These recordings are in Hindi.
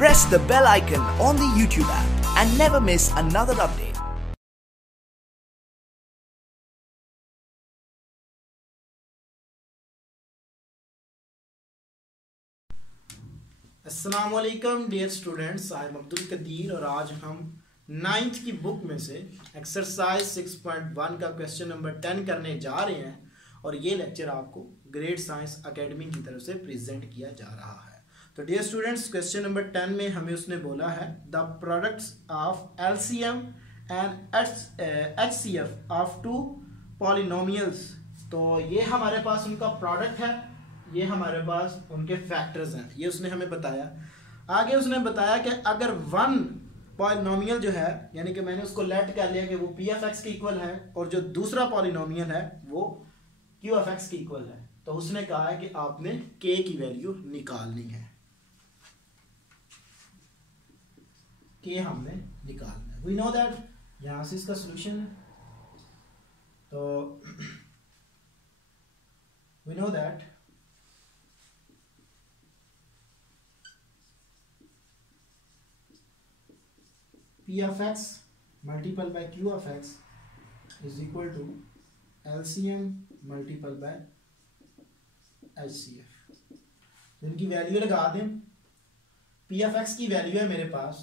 Press the bell icon on the YouTube app and never miss another update. अस्सलाम वालेकुम dear students, I am Abdul Qadir और आज हम 9th की बुक में से एक्सरसाइज 6.1 का क्वेश्चन नंबर 10 करने जा रहे हैं और ये लेक्चर आपको ग्रेड साइंस एकेडमी की तरफ से प्रेजेंट किया जा रहा है। तो डियर स्टूडेंट्स, क्वेश्चन नंबर 10 में हमें उसने बोला है the products of LCM and HCF of two polynomials. तो ये हमारे पास उनका प्रोडक्ट है, ये हमारे पास उनके फैक्टर्स हैं, ये उसने हमें बताया। आगे उसने बताया कि अगर वन पॉलिनोमियल जो है, यानी कि मैंने उसको लेट कर लिया कि वो पी एफ एक्स के इक्वल है और जो दूसरा पॉलिनोमियल है वो क्यू एफ एक्स के इक्वल है, तो उसने कहा है कि आपने के की वैल्यू निकालनी है, के हमने निकालना है। वी नो दैट, यहां से इसका सोल्यूशन है। तो we know that P of x multiple by Q of x is equal to LCM multiple by HCF। तो इनकी वैल्यू लगा दें। P of x की वैल्यू है मेरे पास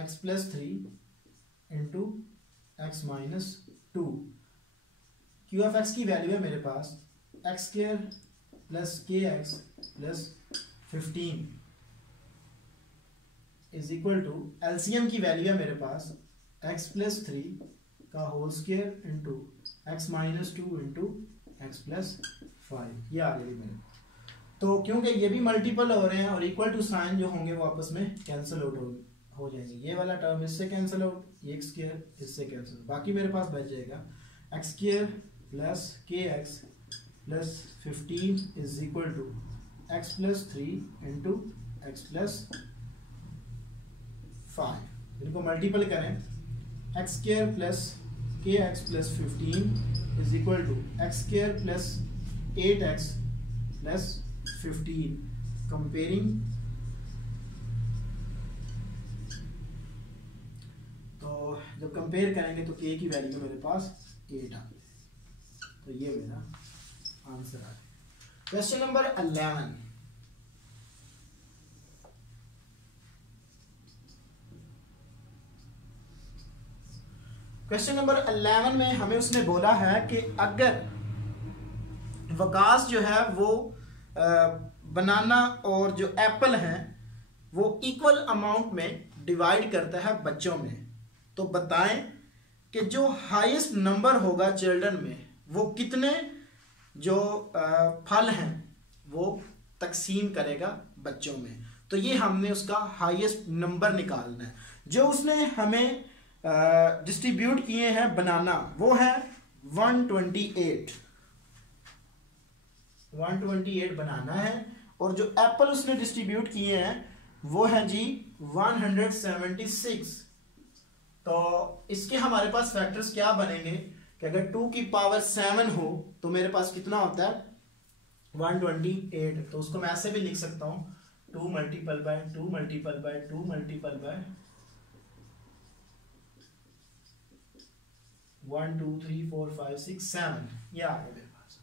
x plus 3 into x minus 2। Q of x की वैल्यू है मेरे पास x square plus k x plus 15 is equal to LCM की वैल्यू है मेरे पास x प्लस 3 का whole square into x minus 2 into x plus 5। ये आ गई मेरे। तो क्योंकि ये भी मल्टीपल हो रहे हैं और इक्वल टू साइन जो होंगे वो आपस में कैंसिल आउट हो जाएंगे। ये वाला टर्म इससे कैंसिल आउट, ये एक्स स्क्वायर इससे कैंसिल, बाकी मेरे पास बच जाएगा x square plus k x plus 15 is equal to x plus 3 into x plus 5। इनको मल्टीपल करें, x square plus k x plus 15 is equal to x square plus 8x plus 15। Comparing, तो जब कंपेयर करेंगे तो के की वैल्यू मेरे पास 8 आ गई। तो ये मेरा आंसर है। Question number 11। क्वेश्चन नंबर 11 में हमें उसने बोला है कि अगर वकास जो है वो बनाना और जो एप्पल हैं वो इक्वल अमाउंट में डिवाइड करता है बच्चों में, तो बताएं कि जो हाईएस्ट नंबर होगा चिल्ड्रन में वो कितने जो फल हैं वो तकसीम करेगा बच्चों में। तो ये हमने उसका हाईएस्ट नंबर निकालना है। जो उसने हमें डिस्ट्रीब्यूट किए हैं बनाना वो है 128 बनाना है, और जो एप्पल उसने डिस्ट्रीब्यूट किए हैं वो है जी 176। तो इसके हमारे पास फैक्टर्स क्या बनेंगे कि अगर 2 की पावर 7 हो तो मेरे पास कितना होता है 128। तो उसको मैं ऐसे भी लिख सकता हूं 2 multiple bye 2 multiple bye 2 multiple bye 1 2 3 4 5 6 7। ये आ गया मेरे पास।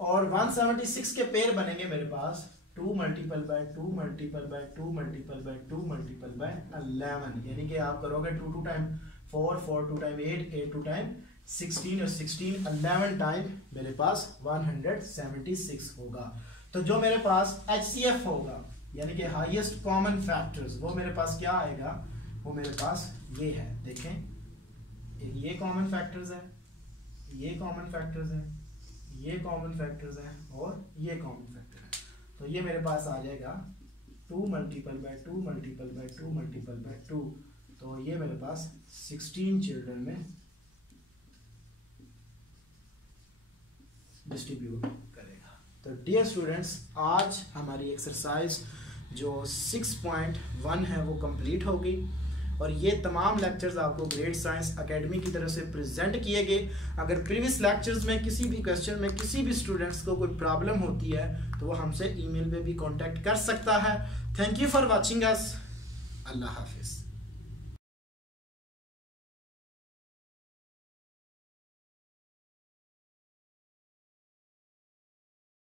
और 176 के पेयर बनेंगे मेरे पास 2 multiple bye 2 multiple bye 2 multiple bye 2 multiple bye 11। यानी कि आप करोगे 2 2 टाइम 4 4 2 टाइम 8 8 2 टाइम 16 और 16 11 टाइम मेरे पास 176 होगा। तो जो मेरे पास HCF होगा यानी कि हाईएस्ट कॉमन फैक्टर्स, वो मेरे पास क्या आएगा, वो मेरे पास ये है। देखें, ये कॉमन फैक्टर्स है, ये कॉमन फैक्टर्स है, ये कॉमन फैक्टर्स है और ये कॉमन फैक्टर है। तो ये मेरे पास आ जाएगा 2 multiple bye 2 multiple bye 2 multiple bye 2। तो ये मेरे पास 16 चिल्ड्रन में डिस्ट्रीब्यूट करेगा। तो डियर स्टूडेंट्स, आज हमारी एक्सरसाइज जो 6.1 है वो कंप्लीट हो गई और ये तमाम लेक्चर्स आपको ग्रेट साइंस एकेडमी की तरफ से प्रेजेंट किए गए। अगर प्रीवियस लेक्चर्स में किसी भी क्वेश्चन में किसी भी स्टूडेंट्स को कोई प्रॉब्लम होती है तो वो हमसे ईमेल पे भी कांटेक्ट कर सकता है। Thank you for watching us. अल्लाह हाफिज़।